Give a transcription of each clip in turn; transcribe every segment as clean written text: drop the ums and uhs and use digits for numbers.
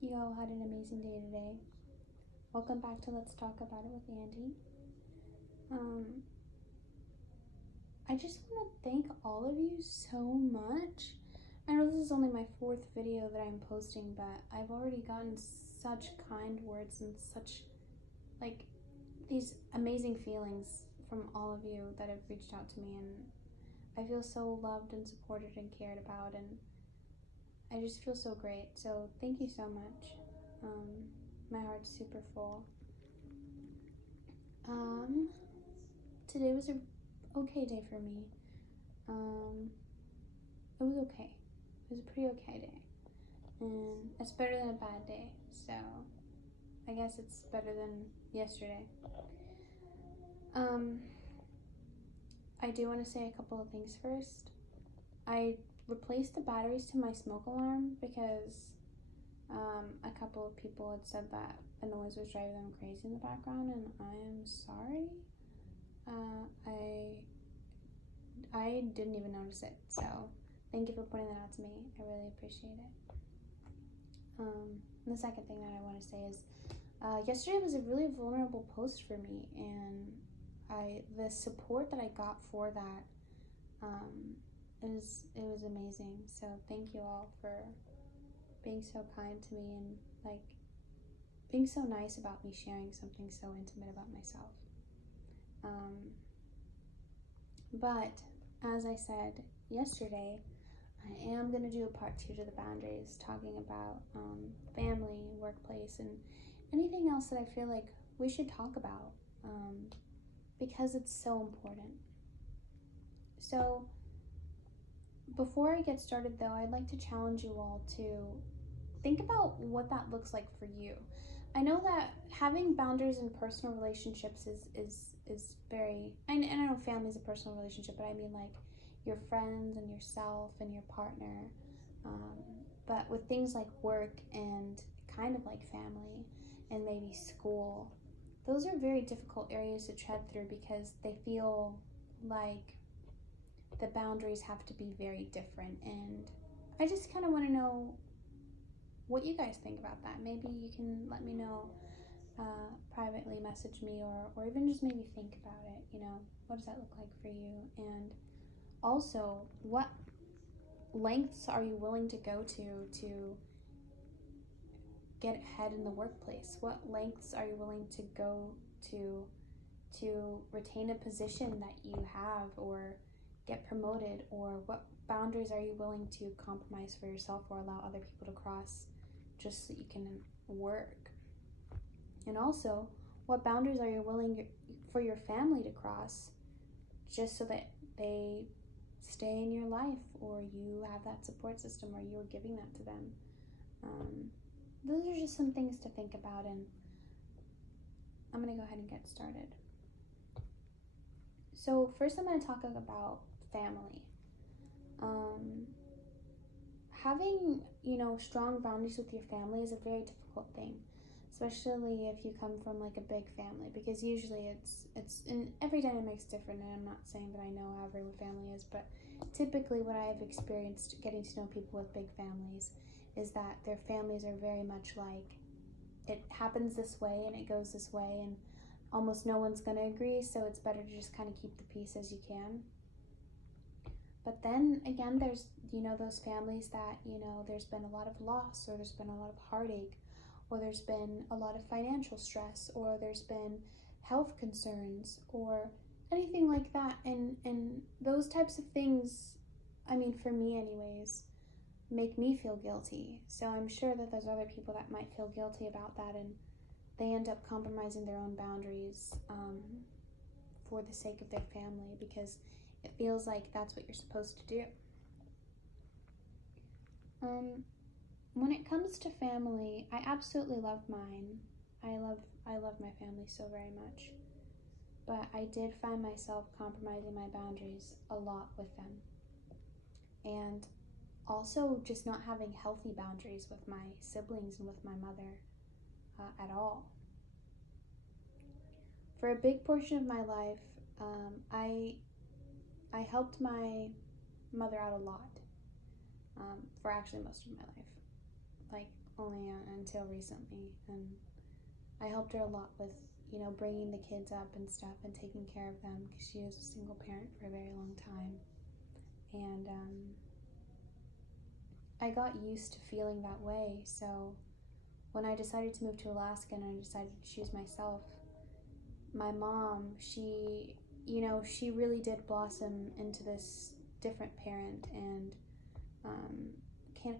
You all had an amazing day today. Welcome back to Let's Talk About It with Andy. Um, I just want to thank all of you so much. I know this is only my fourth video that I'm posting, but I've already gotten such kind words and such, these amazing feelings from all of you that have reached out to me, and I feel so loved and supported and cared about, and I just feel so great. So thank you so much. My heart's super full. Um, Today was a okay day for me. Um, it was okay. It was a pretty okay day, and it's better than a bad day. So I guess it's better than yesterday. Um, I do want to say a couple of things first. I replaced the batteries to my smoke alarm because a couple of people had said that the noise was driving them crazy in the background, and I am sorry. I didn't even notice it, so thank you for pointing that out to me. I really appreciate it. The second thing that I want to say is yesterday was a really vulnerable post for me, and the support that I got for that it was amazing. So thank you all for being so kind to me and being so nice about me sharing something so intimate about myself. But as I said yesterday, I am going to do a part 2 to the boundaries, talking about family, workplace, and anything else that I feel like we should talk about because it's so important. So before I get started though, I'd like to challenge you all to think about what that looks like for you. I know that having boundaries in personal relationships is very, and I know family is a personal relationship, but I mean like your friends and yourself and your partner. But with things like work and kind of like family and maybe school, those are very difficult areas to tread through because they feel like the boundaries have to be very different. And I just kind of want to know what you guys think about that. Maybe you can let me know, privately message me, or even just maybe think about it. What does that look like for you? And also, what lengths are you willing to go to get ahead in the workplace? What lengths are you willing to go to retain a position that you have or get promoted? Or what boundaries are you willing to compromise for yourself or allow other people to cross just so you can work? And also, what boundaries are you willing for your family to cross just so that they stay in your life, or you have that support system, or you're giving that to them? Those are just some things to think about, and I'm going to go ahead and get started. So first I'm going to talk about family. Having, strong boundaries with your family is a very difficult thing, especially if you come from like a big family, because usually it's and every dynamic's different, and I'm not saying that I know how every family is, but typically what I've experienced getting to know people with big families is that their families are very much like, it happens this way and it goes this way, and almost no one's going to agree, so it's better to just kind of keep the peace as you can. But then again, there's, those families that, there's been a lot of loss, or there's been a lot of heartache, or there's been a lot of financial stress, or there's been health concerns, or anything like that. And those types of things, I mean, for me anyways, make me feel guilty. So I'm sure that there's other people that might feel guilty about that, and they end up compromising their own boundaries for the sake of their family, because it feels like that's what you're supposed to do. When it comes to family, I absolutely love mine. I love my family so very much. But I did find myself compromising my boundaries a lot with them. And also just not having healthy boundaries with my siblings and with my mother at all. For a big portion of my life, I helped my mother out a lot, for actually most of my life. Like only until recently, and I helped her a lot with, bringing the kids up and stuff and taking care of them because she was a single parent for a very long time. And I got used to feeling that way, so when I decided to move to Alaska and I decided to choose myself, my mom, she really did blossom into this different parent, and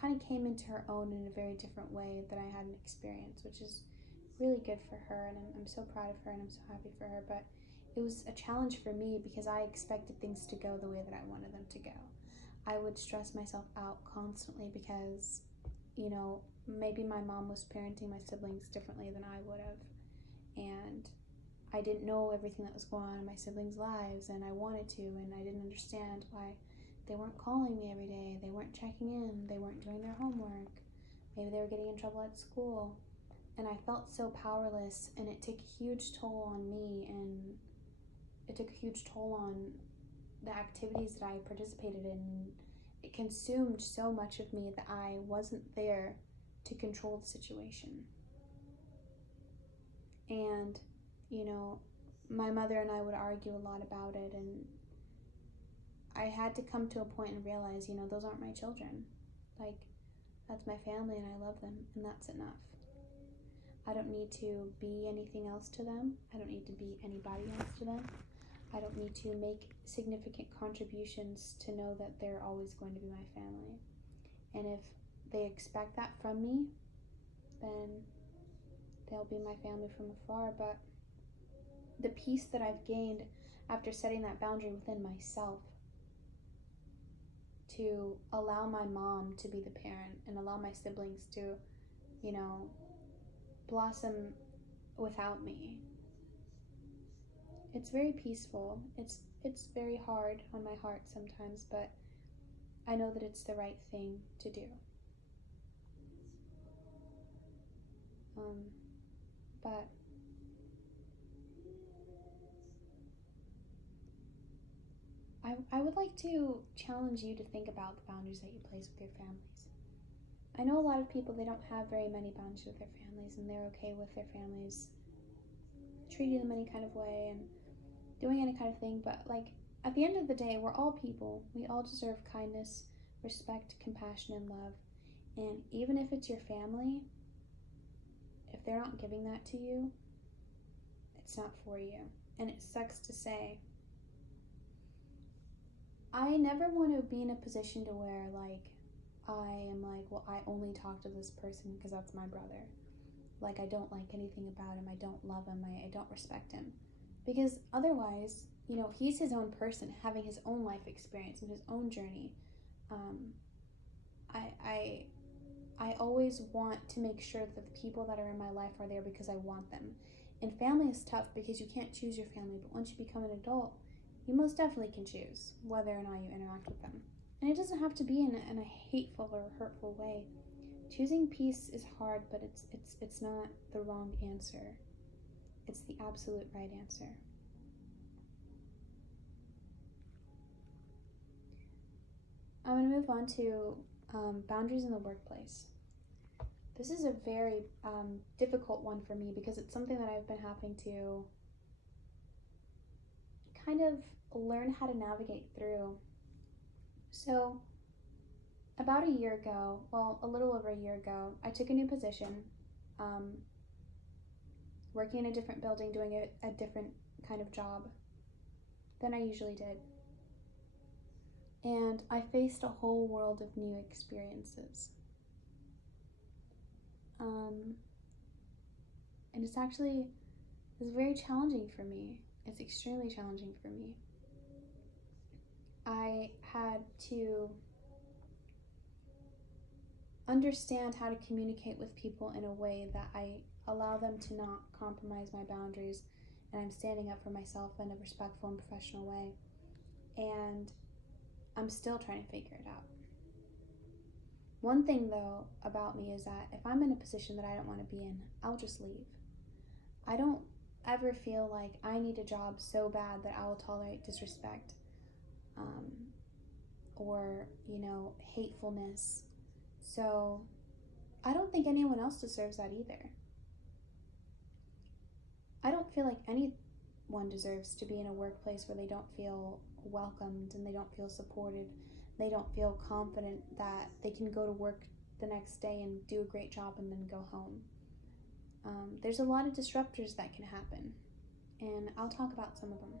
kind of came into her own in a very different way that I hadn't experienced, which is really good for her, and I'm so proud of her and I'm so happy for her. But it was a challenge for me because I expected things to go the way that I wanted them to go. I would stress myself out constantly because, maybe my mom was parenting my siblings differently than I would have, and I didn't know everything that was going on in my siblings' lives, and I wanted to, and I didn't understand why they weren't calling me every day, they weren't checking in, they weren't doing their homework, maybe they were getting in trouble at school, and I felt so powerless, and it took a huge toll on me, and it took a huge toll on the activities that I participated in. It consumed so much of me that I wasn't there to control the situation. And, my mother and I would argue a lot about it, and I had to come to a point and realize, those aren't my children. Like, that's my family and I love them, and that's enough. I don't need to be anything else to them. I don't need to be anybody else to them. I don't need to make significant contributions to know that they're always going to be my family. And if they expect that from me, then they'll be my family from afar. But the peace that I've gained after setting that boundary within myself to allow my mom to be the parent and allow my siblings to, blossom without me. It's very peaceful. It's very hard on my heart sometimes, but I know that it's the right thing to do. But I would like to challenge you to think about the boundaries that you place with your families. I know a lot of people, they don't have very many boundaries with their families, and they're okay with their families treating them any kind of way and doing any kind of thing, but at the end of the day, we're all people. We all deserve kindness, respect, compassion, and love. And even if it's your family, if they're not giving that to you, it's not for you. And it sucks to say. I never want to be in a position to where I am well, I only talk to this person because that's my brother. I don't like anything about him. I don't love him. I don't respect him. Because otherwise, he's his own person, having his own life experience and his own journey. I always want to make sure that the people that are in my life are there because I want them. And family is tough because you can't choose your family, but once you become an adult, you most definitely can choose whether or not you interact with them. And it doesn't have to be in a hateful or hurtful way. Choosing peace is hard, but it's not the wrong answer. It's the absolute right answer. I'm going to move on to boundaries in the workplace. This is a very difficult one for me because it's something that I've been having to kind of learn how to navigate through. So, about a year ago, a little over a year ago, I took a new position, working in a different building, doing a different kind of job than I usually did. And I faced a whole world of new experiences. And it's very challenging for me. It's extremely challenging for me. I had to understand how to communicate with people in a way that I allow them to not compromise my boundaries, and I'm standing up for myself in a respectful and professional way. And I'm still trying to figure it out. One thing, though, about me is that if I'm in a position that I don't want to be in, I'll just leave. I don't ever feel like I need a job so bad that I will tolerate disrespect or, hatefulness. So I don't think anyone else deserves that either. I don't feel like anyone deserves to be in a workplace where they don't feel welcomed and they don't feel supported. They don't feel confident that they can go to work the next day and do a great job and then go home. There's a lot of disruptors that can happen, and I'll talk about some of them.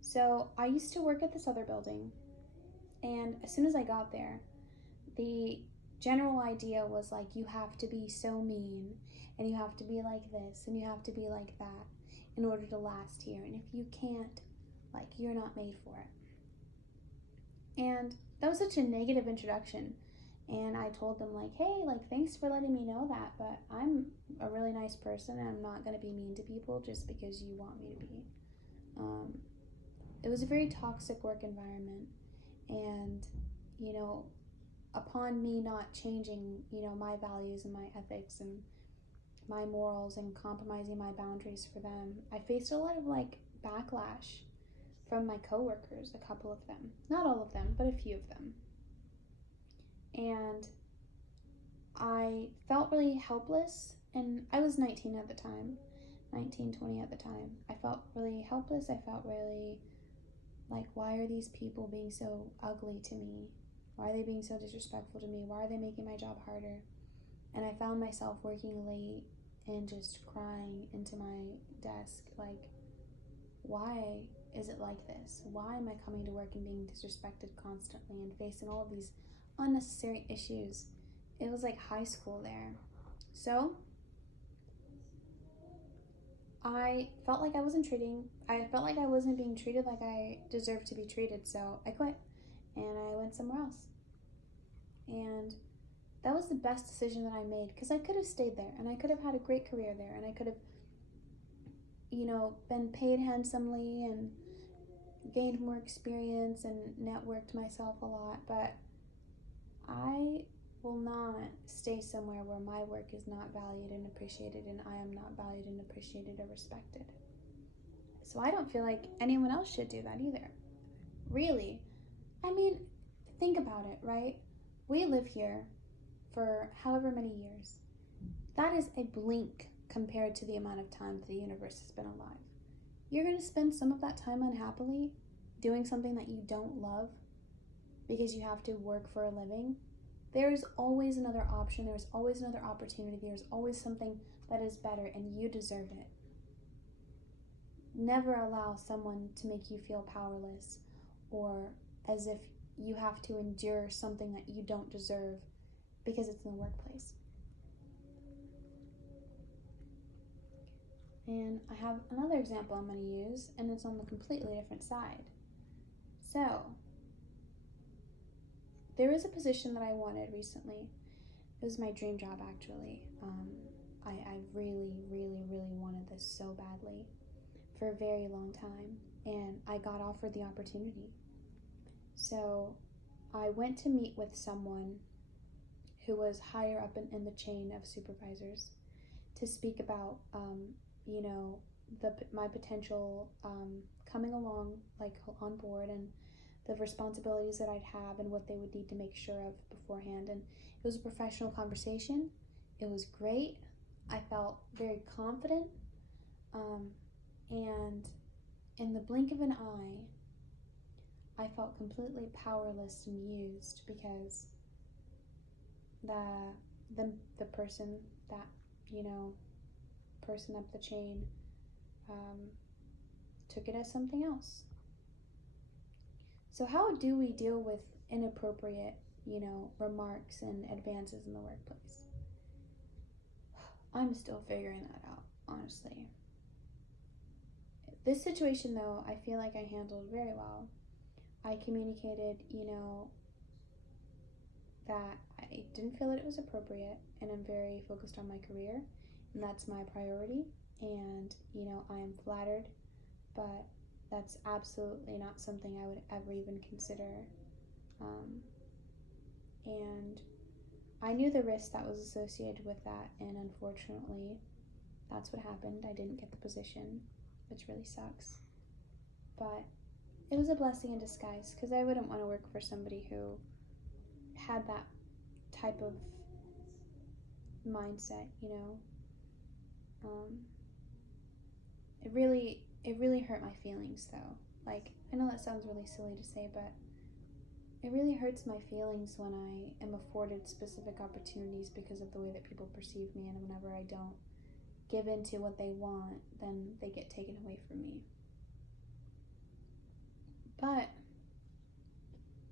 So I used to work at this other building, and as soon as I got there, the general idea was like, you have to be so mean, and you have to be like this, and you have to be like that in order to last here. And if you can't, like, you're not made for it. And that was such a negative introduction. And I told them, like, hey, like, thanks for letting me know that, but I'm a really nice person, and I'm not going to be mean to people just because you want me to be. It was a very toxic work environment. And, you know, upon me not changing, you know, my values and my ethics and my morals and compromising my boundaries for them, I faced a lot of, like, backlash from my coworkers, a couple of them. Not all of them, but a few of them. And I felt really helpless, and I was 19 at the time, 19, 20 at the time. I felt really helpless. I felt really like, why are these people being so ugly to me? Why are they being so disrespectful to me? Why are they making my job harder? And I found myself working late and just crying into my desk, like, why is it like this? Why am I coming to work and being disrespected constantly and facing all of these unnecessary issues? It was like high school there. So I felt like I wasn't being treated like I deserved to be treated, so I quit and I went somewhere else. And that was the best decision that I made, because I could have stayed there and I could have had a great career there, and I could have, you know, been paid handsomely and gained more experience and networked myself a lot, but I will not stay somewhere where my work is not valued and appreciated, and I am not valued and appreciated or respected. So I don't feel like anyone else should do that either. Really. I mean, think about it, right? We live here for however many years. That is a blink compared to the amount of time that the universe has been alive. You're going to spend some of that time unhappily doing something that you don't love because you have to work for a living. There's always another option. There's always another opportunity. There's always something that is better, and you deserve it. Never allow someone to make you feel powerless or as if you have to endure something that you don't deserve because it's in the workplace. And I have another example I'm going to use, and it's on the completely different side. So, there was a position that I wanted recently. It was my dream job, actually. I really, really, really wanted this so badly for a very long time, and I got offered the opportunity. So I went to meet with someone who was higher up in the chain of supervisors to speak about, you know, my potential coming along, like, on board, and the responsibilities that I'd have and what they would need to make sure of beforehand. And it was a professional conversation. It was great. I felt very confident. And in the blink of an eye, I felt completely powerless and used because the person that, you know, person up the chain took it as something else. So how do we deal with inappropriate, you know, remarks and advances in the workplace? I'm still figuring that out, honestly. This situation, though, I feel like I handled very well. I communicated, you know, that I didn't feel that it was appropriate, and I'm very focused on my career, and that's my priority. And, you know, I am flattered, but that's absolutely not something I would ever even consider. And I knew the risk that was associated with that, and unfortunately, that's what happened. I didn't get the position, which really sucks. But it was a blessing in disguise, because I wouldn't want to work for somebody who had that type of mindset, you know. It really hurt my feelings though. Like, I know that sounds really silly to say, but it really hurts my feelings when I am afforded specific opportunities because of the way that people perceive me, and whenever I don't give in to what they want, then they get taken away from me. But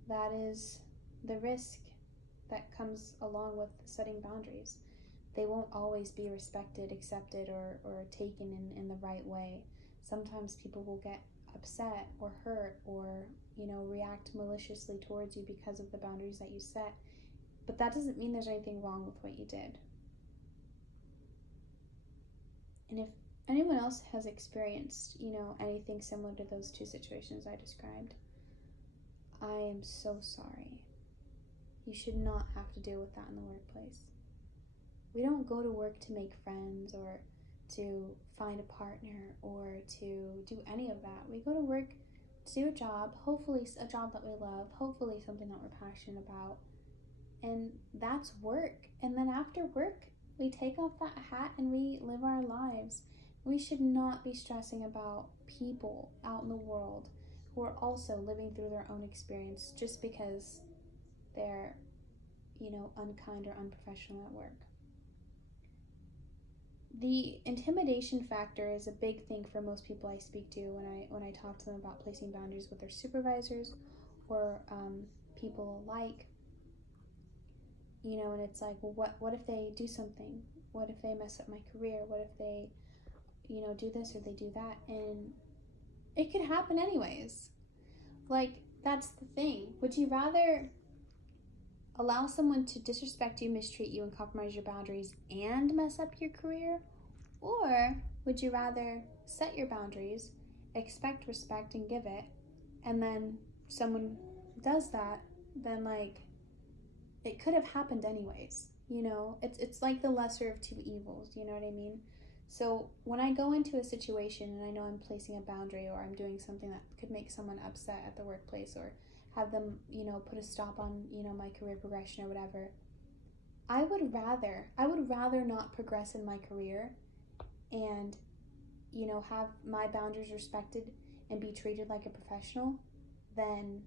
that is the risk that comes along with setting boundaries. They won't always be respected, accepted, or taken in the right way. Sometimes people will get upset or hurt or, react maliciously towards you because of the boundaries that you set. But that doesn't mean there's anything wrong with what you did. And if anyone else has experienced, anything similar to those two situations I described, I am so sorry. You should not have to deal with that in the workplace. We don't go to work to make friends or to find a partner or to do any of that. We go to work to do a job, hopefully a job that we love, hopefully something that we're passionate about. And that's work. And then after work, we take off that hat and we live our lives. We should not be stressing about people out in the world who are also living through their own experience just because they're, unkind or unprofessional at work. The intimidation factor is a big thing for most people I speak to when I talk to them about placing boundaries with their supervisors or people alike. And it's like, well, what if they do something? What if they mess up my career? What if they, do this or they do that? And it could happen anyways. Like, that's the thing. Would you rather allow someone to disrespect you, mistreat you, and compromise your boundaries and mess up your career? Or would you rather set your boundaries, expect respect and give it, and then someone does that, then it could have happened anyways, It's like the lesser of two evils, you know what I mean? So when I go into a situation and I know I'm placing a boundary or I'm doing something that could make someone upset at the workplace or have them, put a stop on, my career progression or whatever, I would rather not progress in my career and, have my boundaries respected and be treated like a professional than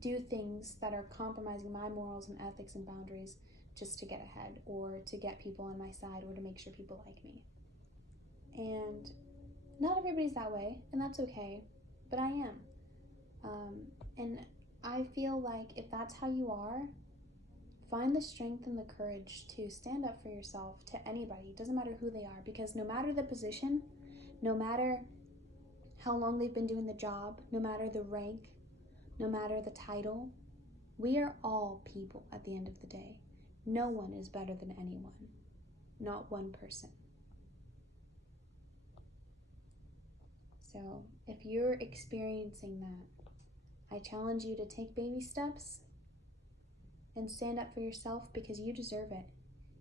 do things that are compromising my morals and ethics and boundaries just to get ahead or to get people on my side or to make sure people like me. And not everybody's that way, and that's okay, but I am. And I feel like if that's how you are, find the strength and the courage to stand up for yourself to anybody. It doesn't matter who they are, because no matter the position, no matter how long they've been doing the job, no matter the rank, no matter the title, we are all people at the end of the day. No one is better than anyone, not one person. So if you're experiencing that, I challenge you to take baby steps and stand up for yourself, because you deserve it.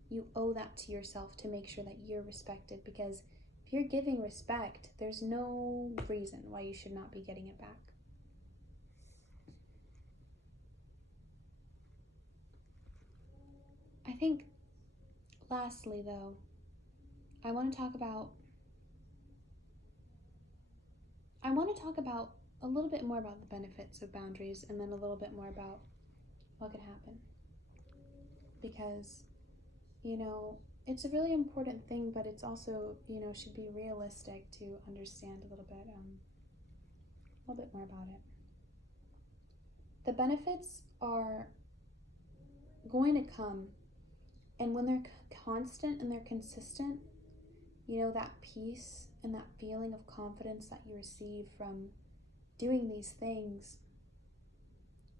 You owe that to yourself to make sure that you're respected, because if you're giving respect, there's no reason why you should not be getting it back. I think, lastly though, I want to talk about a little bit more about the benefits of boundaries, and then a little bit more about what could happen. Because, it's a really important thing, but it's also, should be realistic to understand a little bit more about it. The benefits are going to come, and when they're constant and they're consistent, that peace and that feeling of confidence that you receive from doing these things,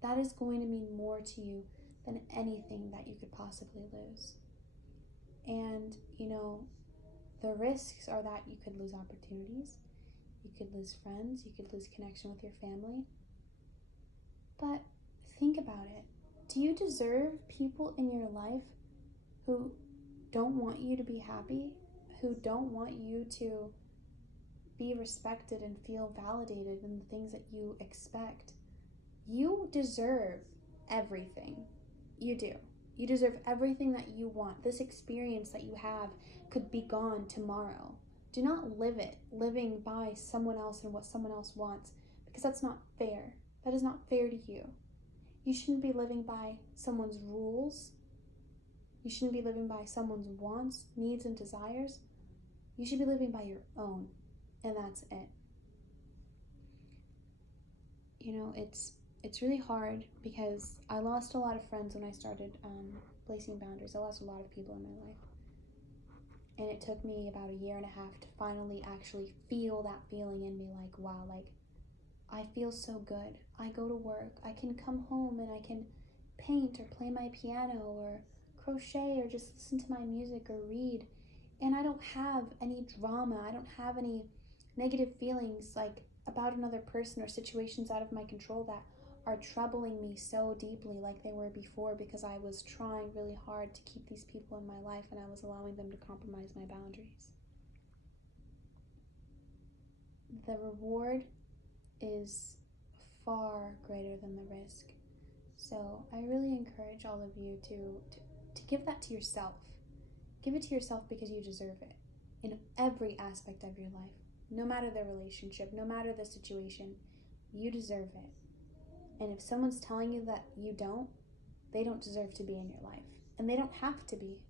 that is going to mean more to you than anything that you could possibly lose. And, the risks are that you could lose opportunities, you could lose friends, you could lose connection with your family. But think about it. Do you deserve people in your life who don't want you to be happy, who don't want you to be respected and feel validated in the things that you expect? You deserve everything. You do. You deserve everything that you want. This experience that you have could be gone tomorrow. Do not live it, living by someone else and what someone else wants, because that's not fair. That is not fair to you. You shouldn't be living by someone's rules. You shouldn't be living by someone's wants, needs, and desires. You should be living by your own, and that's it. You know, it's really hard because I lost a lot of friends when I started placing boundaries. I lost a lot of people in my life. And it took me about a year and a half to finally actually feel that feeling in me, like, wow, like, I feel so good. I go to work, I can come home and I can paint or play my piano or crochet or just listen to my music or read. And I don't have any drama. I don't have any negative feelings like about another person or situations out of my control that are troubling me so deeply like they were before, because I was trying really hard to keep these people in my life and I was allowing them to compromise my boundaries. The reward is far greater than the risk. So I really encourage all of you to give that to yourself. Give it to yourself because you deserve it in every aspect of your life. No matter the relationship, no matter the situation, you deserve it. And if someone's telling you that you don't, they don't deserve to be in your life. And they don't have to be.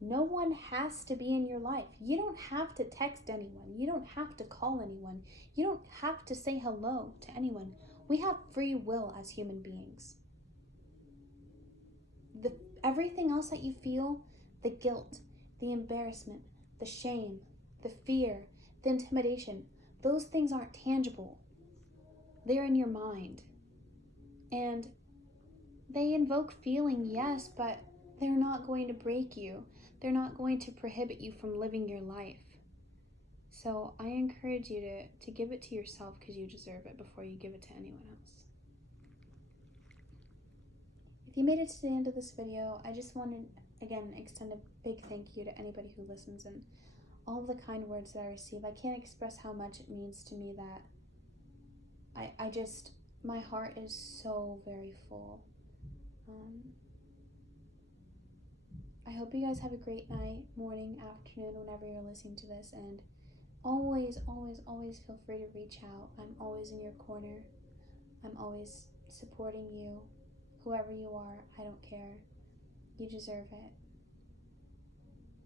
No one has to be in your life. You don't have to text anyone. You don't have to call anyone. You don't have to say hello to anyone. We have free will as human beings. Everything else that you feel, the guilt, the embarrassment, the shame, the fear, the intimidation, those things aren't tangible. They're in your mind. And they invoke feeling, yes, but they're not going to break you. They're not going to prohibit you from living your life. So I encourage you to give it to yourself because you deserve it before you give it to anyone else. If you made it to the end of this video, I just want to, again, extend a big thank you to anybody who listens and all of the kind words that I receive. I can't express how much it means to me that my heart is so very full. I hope you guys have a great night, morning, afternoon, whenever you're listening to this, and always, always, always feel free to reach out. I'm always in your corner. I'm always supporting you. Whoever you are, I don't care. You deserve it.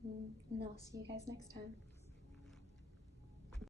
And I'll see you guys next time.